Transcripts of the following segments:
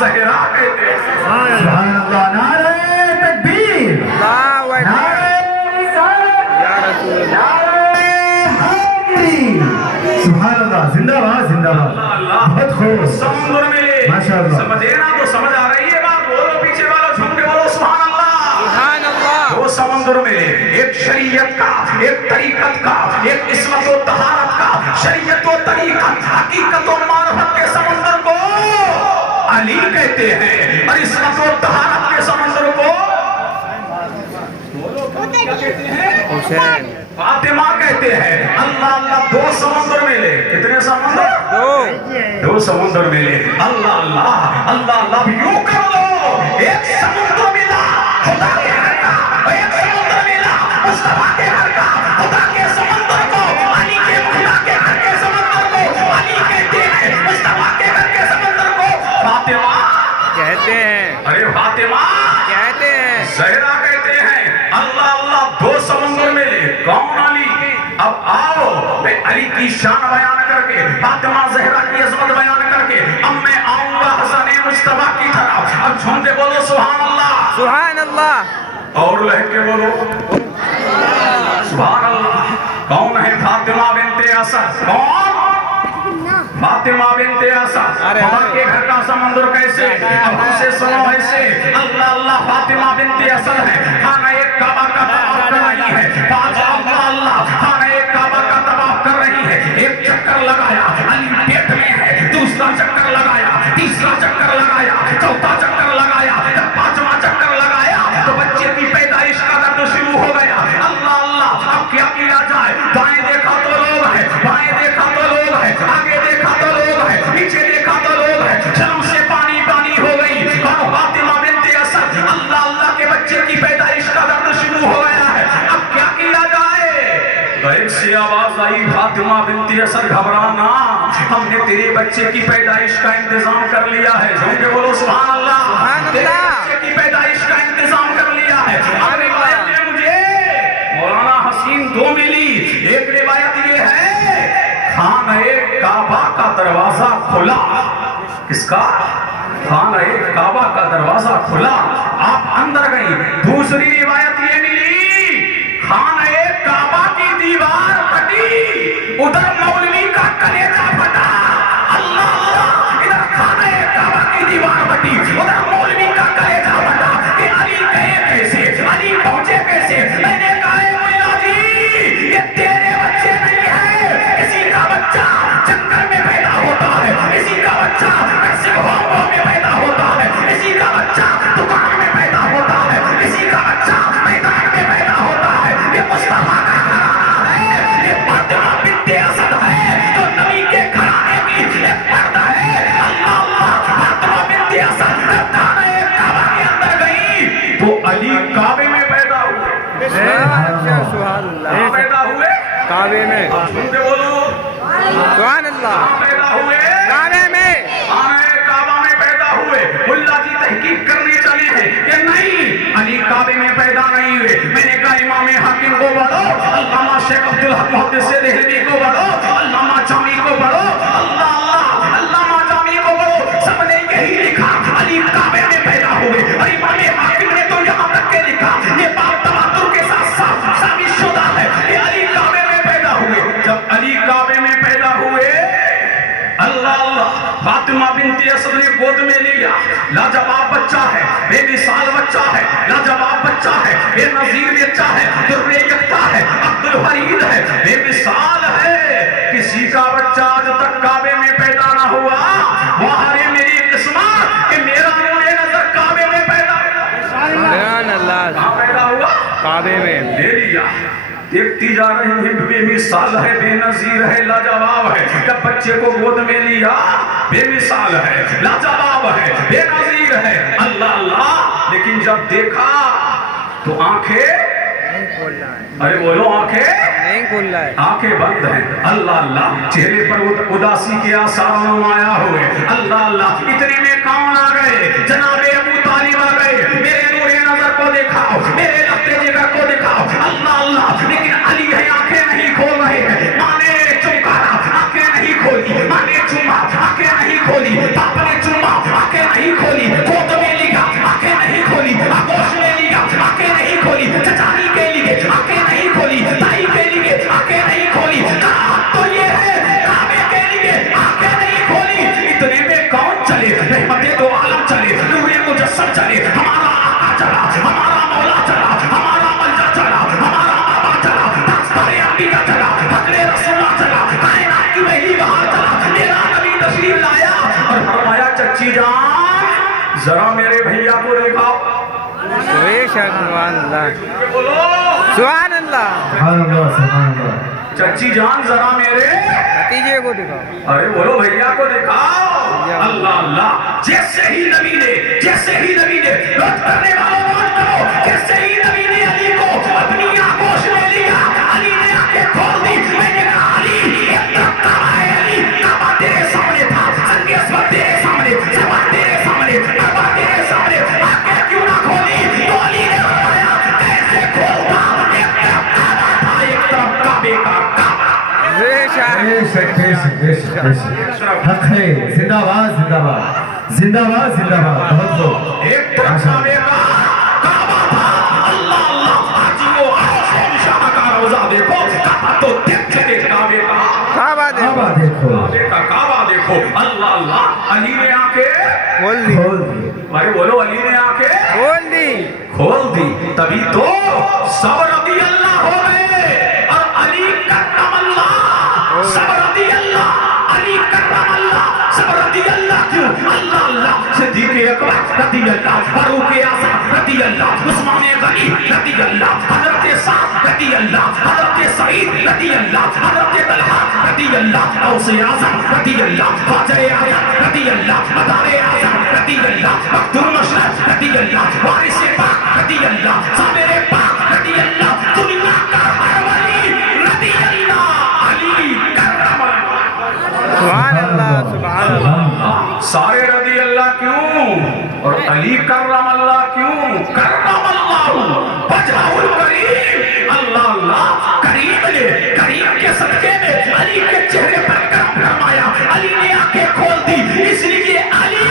ज़हरा कहते हैं। सुभान अल्लाह, नारे तकबीर, नारे सुभान अल्लाह, जिंदाबाद जिंदाबाद। बहुत खूब, समुद्र में माशाअल्लाह। समझे ना तो समझ आ रही है बात, बोलो पीछे वालों झूम के बोलो सुभान अल्लाह। वो समुद्र में एक शरीयत का, एक तरीकत का, एक इस्मत व तहारत का, शरीयत व तरीकत, हकीकत व मारिफत के समुद्र को अली कहते हैं और इस्मत व तहारत के समुद्र को क्या कहते हैं? फातिमा कहते हैं। अल्लाह अल्लाह, दो समुद्र मिले। कितने समुद्र? दो समुद्र मिले। अल्लाह अल्लाह, अल्लाह अल्लाह, यूं कर लो, एक समुद्र मिला खुदा के घर का, एक समुद्र मिला मुस्तफा के घर का। खुदा के समुद्र को अली के, खुदा के घर के समुद्र को अली कहते हैं, मुस्तफा के घर के समुद्र को फातिमा कहते हैं। अरे फातिमा कहते हैं, ज़हरा कहते हैं। अल्लाह अल्लाह, दो समुद्र मिले। कौन? अली। अब आओ, मैं अली की शान बयान करके, फातिमा ज़हरा की अज़मत बयान करके, अब मैं आऊंगा हसन मुस्तफा की तरफ। अब झूम के बोलो सुभान अल्लाह, सुभान अल्लाह। और लहके बोलो सुभान अल्लाह। कौन है फातिमा बिनते असद? कौन? फातिमा बिनते असद। खुदा के घर का समुद्र कैसे? अब हमसे सुनो ऐसे। अल्लाह अल्लाह, फातिमा बिनते असद है, खाना एक काबा का तवाफ कर रही है। पांच अल्लाह अल्लाह, खाना एक काबा का तवाफ कर रही है। एक चक्कर लगाया, अली पेट में है। दूसरा चक्कर लगाया, तीसरा चक्कर लगाया, चौथा चक्कर लगाया, जब पांचवा चक्कर लगाया तो बच्चे की पैदाइश का दर्द शुरू हो गया। अल्लाह अल्लाह, अब क्या किया जाए? दाएं देखा तो लोग है, बाएं देखा तो लोग है, आगे देखा तो लोग है, नीचे देखा तो लोग है। शर्म से पानी पानी हो गई। कौन? फातिमा बिनते असद। अल्लाह अल्लाह के बच्चे की पैदाइश का दर्द शुरू हो गया है। अब क्या किया जाए? तो एक से आवाज आई, फातिमा बिनते असद घबराना, हमने तेरे बच्चे की पैदाइश का इंतजाम कर लिया है। झूम के बोलो सुभान अल्लाह। तेरे बच्चे की पैदाइश का इंतजाम कर लिया है। अब रिवायत में मुझे मौलाना हसीन दो मिली। एक रिवायत ये है, खाने काबा का दरवाजा खुला। किसका? खाने काबा का दरवाजा खुला, आप अंदर गई। दूसरी रिवायत ये मिली, खाने काबा की दीवार फटी, उधर मौलवी का कलेजा फटा। अल्लाह अल्लाह, इधर खाने काबा की दीवार फटी, उधर मौलवी का कलेजा फटा। कि अली गए कैसे? अली पहुंचे कैसे? मैंने कहा मुल्ला जी, ये तेरे बच्चे नहीं है, इसी का बच्चा जंगल में पैदा होता है, इसी का बच्चा सिंहों में पैदा होता है, इसी का बच्चा दुकान में पैदा होता है, इसी का बच्चा मैदान में पैदा होता है। ये मुस्तफा का घराना है, ये फातिमा बिनते असद है, तो नबी के घराने की एक पर्दा है। अल्लाह अल्लाह, फातिमा बिनते असद खाने काबा के अंदर गई तो अली काबे में पैदा हुए। सुभान अल्लाह। पैदा हुए काबे में। सुन के बोलो सुभान अल्लाह। पैदा हुए काबे में, खाने काबा में पैदा हुए। मुल्ला जी तहकीक करने चले हैं कि नहीं, अली काबे में पैदा नहीं हुए। मैंने कहा इमाम हाकिम को पढ़ो, अल्लामा शेख अब्दुल हक मुहद्दिस देहलवी को पढ़ो, अल्लामा जामी को पढ़ो, अल्लाह अल्लाह, अल्लामा जामी को पढ़ो। सबने यही लिखा, अली काबे में पैदा हुए। और इमाम हाकिम ने तो यहाँ तक के लिखा, ये बात तवातुर के साथ साफ साबित शुदा है कि अली काबे में पैदा हुए। जब अली काबे में पैदा हुए, अल्लाह अल्लाह, फातिमा बिनते असद ने गोद में लिया। लाजवाब बच्चा है, बेमिसाल बच्चा है, लाजवाब बच्चा है, बेनजीर बच्चा है, दुर्रे यक्ता है, अब्दुल फरीद है, बेमिसाल है। किसी का बच्चा आज तक काबे में पैदा ना हुआ। वहारे मेरी किस्मत कि मेरा नूरे नजर काबे में पैदा हुआ। सुभान अल्लाह। कहाँ पैदा हुआ? काबे में। ले लिया। देखती जा रही है, बेमिसाल है, बेनजीर है, लाजवाब है। जब बच्चे को गोद में लिया, बेमिसाल है, लाजवाब है, बेनजीर है, अल्लाह अल्लाह। लेकिन जब देखा तो आंखें, अरे बोलो, आंखें नहीं खोल रहा है, आंखें बंद हैं। अल्लाह अल्लाह, चेहरे पर उदासी के आसार नुमाया हुए। अल्लाह अल्लाह, इतने में कौन आ गए? जनाबे अबू तालिब आ गए। मेरे नूरे नजर को दिखाओ, मेरे लगते जिगर को दिखाओ। अल्लाह अल्लाह, लेकिन अली है, आंखें नहीं खोल रहे हैं। माँ ने चुमकारा, आंखें नहीं खोली। माँ ने चुमा, आंखें नहीं खोली। बाप ने चुमा, आंखें नहीं नहीं खोली, गोद में लिया आंखें नहीं खोली, आगोश में लिया आंखें नहीं खोली, चचानी के लिए आंखें नहीं खोली, ताई के लिए आंखें नहीं खोली, तो ये है काबे के लिए आंखें नहीं खोली। इतने में कौन चले? रहमते दो आलम चले, नूरे मुजस्सम चले, हमारा आका चला, हमारा मौला चला, हमारा मल्ला चला, हमारा बाबा चला, दास्ताने अंबिया चला, फकरे रसूला चला, कायनात की वही बहार चला, मेरा नबी तशरीफ लाया और फरमाया चच्ची जान जरा मेरे भैया को दिखाओ। बेशक सुभान अल्लाह बोलो सुभान अल्लाह। सुभान अल्लाह, सुभान अल्लाह। चच्ची जान जरा मेरे भतीजे को दिखाओ। अरे बोलो भैया को दिखाओ। अल्लाह अल्लाह। जैसे ही नबी ने नोट करने वालों नोट करो, जैसे ही नबी ने अली को अपनी आगोश में लिया, अली ने आंखें खोल दी। मैंने कहा अली एक तरफ काबा है, अली काबा तेरे सामने था, संगे अस्वद तेरे सामने, सवा तेरे सामने, काबा तेरे सामने, आंखें क्यों ना खोली? तो अली ने बताया कैसे खोलता। एक तरफ काबा था, एक तरफ काबे का काबा। बेशक बेशक बेशक बेशक बेशक। हक है, जिंदाबाद जिंदाबाद जिंदाबाद जिंदाबाद। बहुत खूब। एक तरफ काबे का काबा था। अल्लाह अल्लाह। आज वो शाह का रोजा देखो, काबा तो देख ले, काबे का काबा काबा देखो देखो, काबे का काबा देखो। अल्लाह अल्लाह। अली ने आंखें खोल दी खोल दी। भाई बोलो, अली ने आंखें खोल दी। खोल दी, तभी तो सब रदी अल्लाह हो गए और अली करम अल्लाह। सब रदी अल्लाह, अली करम अल्लाह, सब रदी अल्लाह। क्यों? अल्लाह अल्लाह। सिद्दीक़ अकबर रदी अल्लाह, फारूक आज़म रदी अल्लाह, उस्मान गनी रदी अल्लाह, हज़रत साद रदी अल्लाह, हज़रत सईद रदी अल्लाह, हज़रत तलहा रदी अल्लाह, गौस आज़म रदी अल्लाह, ख्वाजा आज़म रदी अल्लाह, मदार आज़म रदी अल्लाह, मखदूम मशरफ रदी अल्लाह, वारिस पाक रदी अल्लाह, साबिर पाक रदी अल्लाह, दुनिया का हर वली रदी अल्लाह, अली करम अल्लाह। सुभान अल्लाह सुभान अल्लाह। सारे रदी अल्लाह क्यों और अली करम अल्लाह क्यों? करम अल्लाह वजहुल करीम। अल्लाह अल्लाह। करीम ने करीम के सदके में अली के चेहरे पर करम फरमाया, अली ने आंखें खोल दी। इसलिए अली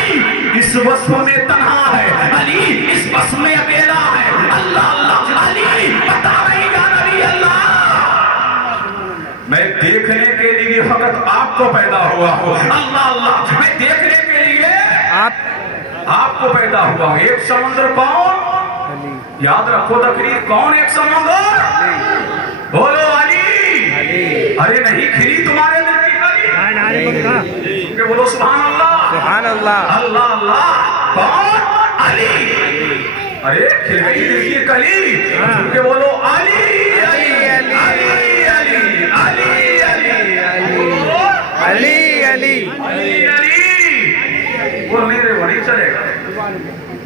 इस वस्फ में तन्हा है, अली इस वस्फ में अकेला है। अल्लाह अल्लाह। अली बता रही या नबी अल्लाह, मैं देखने के लिए फकत आपको पैदा हुआ हूँ। अल्लाह अल्लाह। मैं देखने के लिए आपको पैदा हुआ हूँ। एक समुद्र कौन? अली याद रखो तकरीर, कौन एक समुद्र? बोलो अली। अरे नहीं खिली तुम्हारे दिल की कली? बोलो सुभान अल्लाह सुभान अल्लाह। अल्लाह अल्लाह। कौन? अली। अरे खिल गई दिल की कली, क्योंकि बोलो अली अली अली अली अली अली अली अली अली अली। बोल नहीं रहे, वो नहीं चलेगा।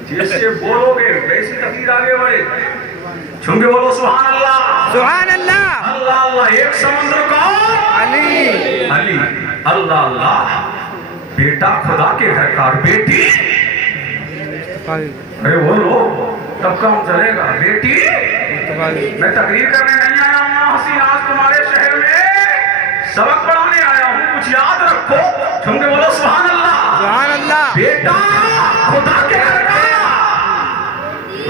जैसे बोलोगे वैसी तकदीर आगे बढ़े। झुम के बोलो सुभान अल्लाह सुभान अल्लाह। अल्लाह अल्लाह। एक समुद्र कौन? अली अली। अल्लाह अल्लाह। बेटा खुदा के घर का, और बेटी अरे बोलो तब काम चलेगा। बेटी मैं तकरीर करने नहीं आया हूँ हसीन, आज तुम्हारे शहर में सबक पढ़ाने आया हूँ, कुछ याद रखो। झुम के बोलो सुभान अल्लाह सुभान अल्लाह। बेटा खुदा के घर का,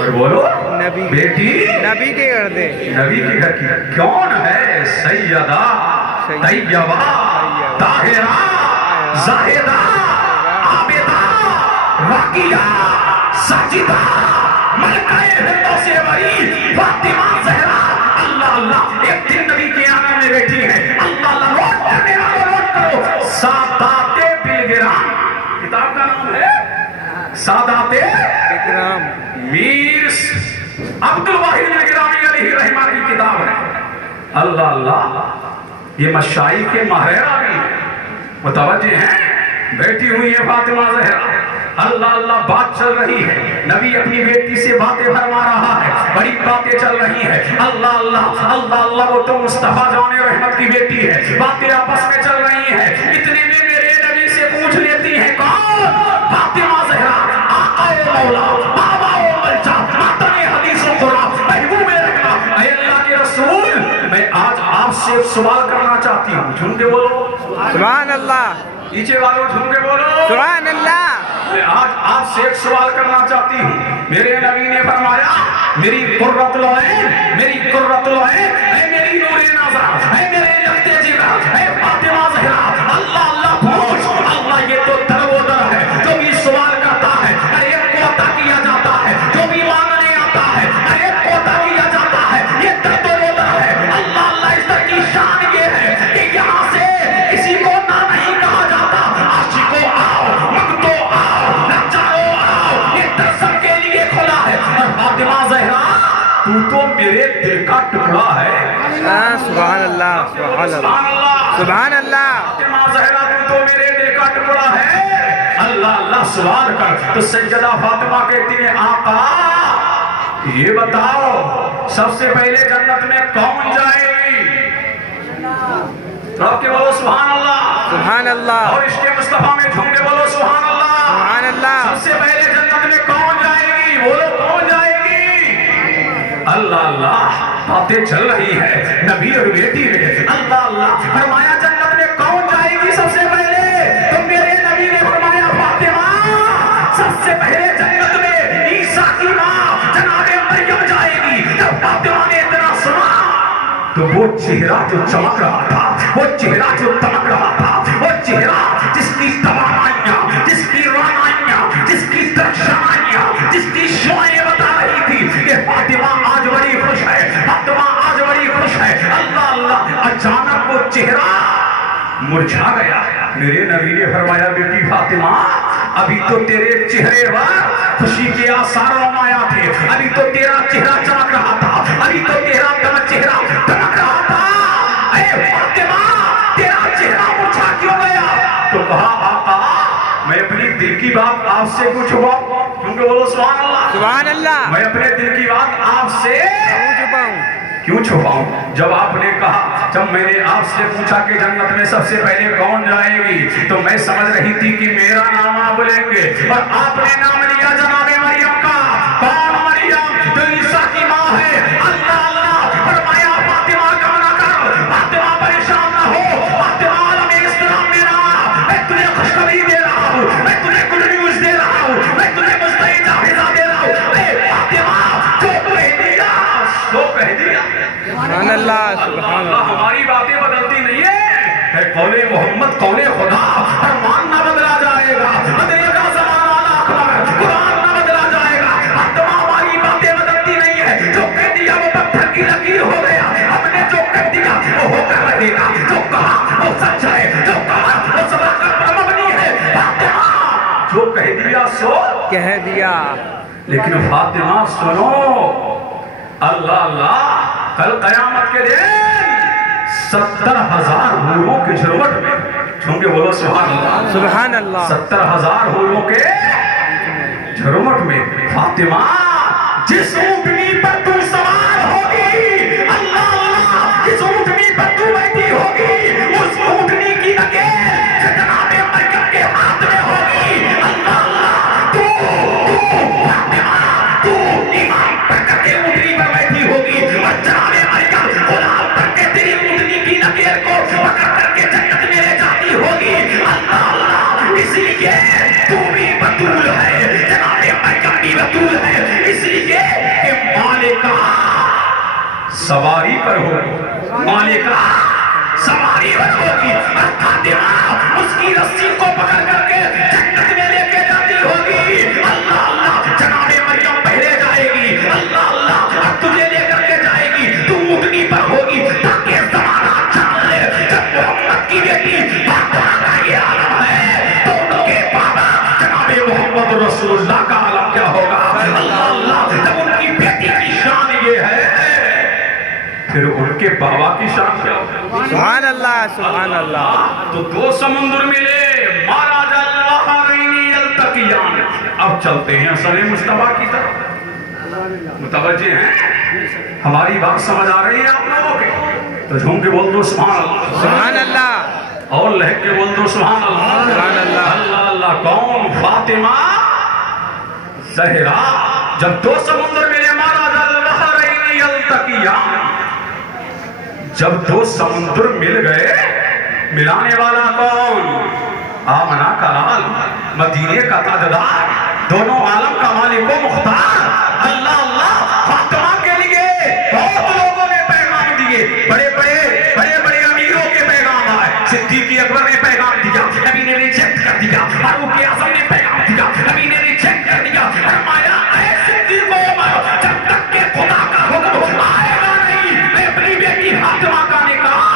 और बोलो नबी बेटी नबी के घर दे। नबी के घर की कौन है? सैयदा तैयबा ताहिरा जाहिदा आबिदा राकिया साजिदा मलकाए फिरदौस बरी फातिमा ज़हरा। अल्लाह अल्लाह। एक दिन नबी के आंगन में बैठी है। अल्लाह अल्लाह। नोट करने वालों नोट करो, सादाते बिलगिराम किताब का नाम है। सादाते इकराम मीर अब्दुल वाहिद बिलगिरामी अलैहि रहमा की किताब है। अल्लाह अल्लाह। ये मशाई के महरेरा भी मुतवज्जे हैं, बैठी हुई है फातिमा ज़हरा। अल्लाह अल्लाह। बात चल रही है, नबी अपनी बेटी से बातें फरमा रहा है, बड़ी बातें चल रही है। अल्लाह अल्लाह। अल्लाह अल्लाह। वो तो मुस्तफा जाने रहमत की बेटी है, बातें आपस में चल रही है। इतने में मेरे नबी से पूछ लेती है, कौन? फातिमा ज़हरा। आका मौला बाबा मलजा मातने हदीसों कुरान महबूब रहमा, ऐ अल्लाह के रसूल, मैं आज आपसे एक सवाल करना चाहती हूँ। झूम के बोलो सुभान अल्लाह। नीचे वालों झूम के बोलो सुभान अल्लाह। मैं आज आपसे एक सवाल करना चाहती हूँ। मेरे नबी ने फरमाया मेरी कुर्रतुल ऐन, मेरी कुर्रतुल ऐन, ऐ मेरी नूरे नज़र, ऐ मेरे लफ्ते जिगर, ऐ फातिमा ज़हरा, अल्लाह अल्लाह पूछ। अल्लाह ये तो दर वो दर है जो भी सवाल करता है हर एक को अता किया जाता है, जो भी मांगने आता है हर एक को अता किया जाता है। ये दर तो वो दर है। अल्लाह अल्लाह इस दर की शान ये है कि यहाँ से किसी को ना नहीं कहा जाता। आशिको आओ, मगतो आओ, नचारो आओ, ये दर सबके लिए खुला है। और फातिमा ज़हरा तू तो मेरे दिल का टुकड़ा है। सुभान अल्लाह, सुभान अल्लाह, सुभान अल्लाह। फातिमा ज़हरा तू तो मेरे दिल का टुकड़ा है। अल्लाह अल्लाह सवाल कर तो सैयदा फातिमा कहती है आका ये बताओ सबसे पहले जन्नत में कौन जाएगी? तो के बोलो सुभान अल्लाह, सुभान अल्लाह, और इसके मुस्तफा में झूम के बोलो सुभान अल्लाह। सुभान अल्लाह। सबसे पहले जन्नत में कौन जाएगी? बोलो कौन जाएगी? अल्लाह अल्लाह बातें चल रही है नबी और बेटी में। अल्लाह अल्लाह फरमाया जन्नत में कौन जाएगी सबसे पहले? तो मेरे नबी ने फरमाया फातिमा सबसे पहले जन्नत में ईसा की माँ जनाबे मरियम जाएगी। जब फातिमा ने इतना सुना तो वो चेहरा जो चमक रहा था, वो चेहरा जो दमक रहा था, वो चेहरा जिसकी तवानाइयां, जिसकी रानाइयां, जिसकी दर्शनाइयां, जिसकी शुआएं बता रही थी कि फातिमा आज बड़ी खुश है, फातिमा आज बड़ी खुश है। अल्लाह अल्लाह अचानक वो चेहरा मुरझा गया। मेरे नबी ने फरमाया बेटी फातिमा अभी तो तेरे चेहरे पर खुशी के आसार नुमाया थे, अभी तो तेरा चेहरा चमक रहा था, अभी तो तेरा चेहरा दमक रहा था। ऐ फातिमा तेरा चेहरा मुरझा क्यों गया? तो कहा आका मैं अपनी दिल की बात आपसे कुछ हुआ क्योंकि बोलो सुभान अल्लाह, सुभान अल्लाह। मैं अपने दिल की बात आपसे क्यों छुपाऊं? क्यों छुपाऊं? जब आपने कहा, जब मैंने आपसे पूछा कि जन्नत में सबसे पहले कौन जाएगी तो मैं समझ रही थी कि मेरा नाम आप लेंगे, और आपने नाम लिया जनाबे मरियम का। कौन मरियम? जो ईसा की माँ है। अल्लाह अल्लाह फरमाया फातिमा गम ना कर, फातिमा परेशान ना हो, फातिमा आलम इस्लाम में ना, मैं तुझे खुशखबरी दे रहा हूँ, मैं तुझे गुड न्यूज़ दे रहा हूँ, मैं तुझे मुस्तैद जाहिज़ा दे रहा हूँ। ए फातिमा जो कह दिया सो कह दिया। सुभान अल्लाह, सुभान अल्लाह। हमारी बातें बदलती नहीं है कौले मोहम्मद कौले खुदा, फरमान ना बदला जाएगा, बदलेगा ज़माना अकबर, कुरान ना बदला जाएगा। फातिमा हमारी बातें बदलती नहीं है। जो कह दिया वो पत्थर की लकीर हो गया, हमने जो कह दिया वो होकर रहेगा, जो कहा वो सच है, जो कहा वो सदाकत पर मबनी है। फातिमा जो कह दिया सो कह दिया। लेकिन फातिमा सुनो, अल्लाह अल्लाह कल कयामत के दिन 70,000 हूरों की जरूरत में झूम के बोलो सुभान अल्लाह, सुभान अल्लाह। 70,000 हूरों के जरूरत में फातिमा जिस ऊँटनी पर तू सवार होगी, अल्लाह अल्लाह जिस ऊँटनी पर तू बैठी होगी, उस ऊँटनी की नकेल जनाबे मरियम के हाथ में होगी। अल्लाह अल्लाह तू फातिमा तू ईमान पर करके ऊँटनी पर बैठी होगी, और जनाबे मरियम गुलाम करके तेरी ऊँटनी की नकेल को पकड़ करके जन्नत में ले जाती होगी। अल्लाह अल्लाह इसलिए तू भी बतूल है, जनाबे मरियम भी बतूल है, इसलिए कि मालिका सवारी पर होगी, मालिका सवारी पर होगी, और फातिमा उसकी रस्सी को पकड़ करके जन्नत में लेके जाती होगी। अल्लाह अल्लाह जनाबे मरियम पहले जाएगी, अल्लाह अल्लाह तुझे लेकर के जाएगी, तू ऊँटनी पर होगी ताकि ज़माना जान ले जब मोहम्मद की बेटी फातिमा का ये आलम है तो उनके बाबा जनाबे मोहम्मद रसूलुल्लाह का आलम क्या होगा? अल्लाह अल्लाह जब उनकी बेटी की शान ये है फिर उनके बाबा की शान क्या होगी? सुभान अल्लाह, सुभान अल्लाह। तो दो समुद्र मिले, मारा जल्लाहरीनी यल्तकियान। अब चलते हैं असल मुस्तफा की तरफ। मुतवज्जे हैं? हमारी बात समझ आ रही है आप लोगों के? तो झूम के बोल दो सुभान अल्लाह, सुभान अल्लाह, और लहक के बोल दो सुभान अल्लाह, सुभान अल्लाह। अल्लाह अल्लाह। कौन? फातिमा ज़हरा। जब दो समुद्र मिले, मारा जल्लाहरीनी यल्तकियान, जब दो समुद्र मिल गए, मिलाने वाला कौन? आमना का लाल मदीने का ताजदार, दोनों आलम का मालिक व मुख्तार, अल्लाह अल्लाह फातिमा के लिए बहुत लोगों ने पैगाम दिए, बड़े बड़े अमीरों के पैगाम आए, सिद्दीक़ अकबर ने पैगाम दिया, नबी ने रिजेक्ट कर दिया, फारूक आज़म ने पैगाम दिया, नबी ने रिजेक्ट कर दिया, फरमाया ऐ सिद्दीक़ उमर, जब तक के खुदा का हुक्म आएगा नहीं, मैं अपनी बेटी फातिमा का निकाह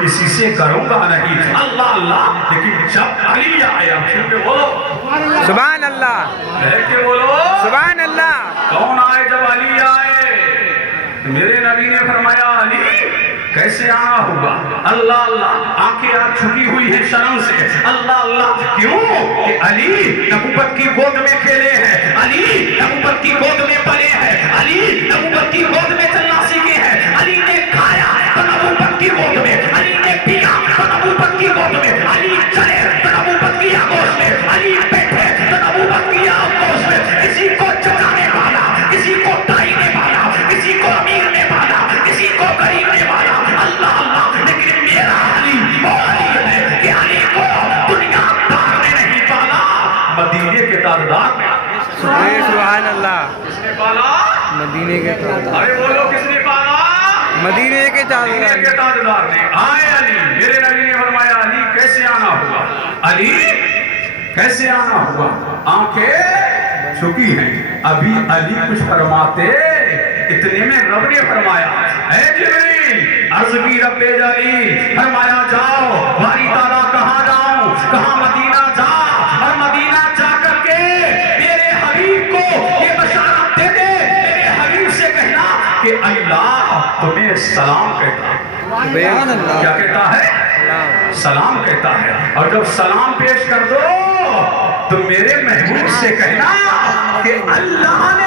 किसी से करूंगा नहीं। अल्लाह अल्लाह, लेकिन जब अली आया, बोलो सुभान अल्लाह, के बोलो सुभान अल्लाह। कौन आए? जब अली आए तो मेरे नबी ने फरमाया अली कैसे आना होगा? अल्लाह अल्लाह, आंखें आज छुपी हुई है शर्म से, अल्लाह अल्लाह, क्यों? कि अली नबूवत की गोद में खेले हैं, अली नबूवत की गोद में पले हैं, अली नबूवत की गोद में चलना सीखे हैं, अली ने खाया तो नबूवत की गोद में, अली ने पिया तो नबूवत की गोद में, अली चले तो नबूवत की आगोश में, अली बैठे तो नबूवत की आगोश में। किसी को चुराने वाला, किसी को ताईने वाला, किसी को अमीर ने वाला, किसी को गरीब ने वाला, अल्लाह अल्लाह, लेकिन मेरा अली वो अली है कि अली को दुनिया भर में नहीं पाला, मदीने के ताजदार ने। सुभान अल्लाह, किसने पाला? मदीने के ताजदार। अरे बोलो किसने पाला? मदीने के ताजदार। के ताजदार ने। आए अली, मेरे नबी ने फरमाया अली कैसे आना होगा? अली कैसे आना होगा? आंखें झुकी हैं, अभी अली कुछ फरमाते, इतने में रब ने फरमाया ऐ जिब्रील, अर्ज़ की रब्बे जलील, फरमाया जाओ, बारी ताला कहाँ जाऊं? कहाँ? मदीना जा, और मदीना जा करके मेरे हबीब को ये बशारत दे दे, मेरे हबीब से कहना कि अल्लाह तुम्हें सलाम कहता है। क्या कहता है? सलाम कहता है। और जब सलाम पेश कर दो तो मेरे महबूब से कहना कि अल्लाह ने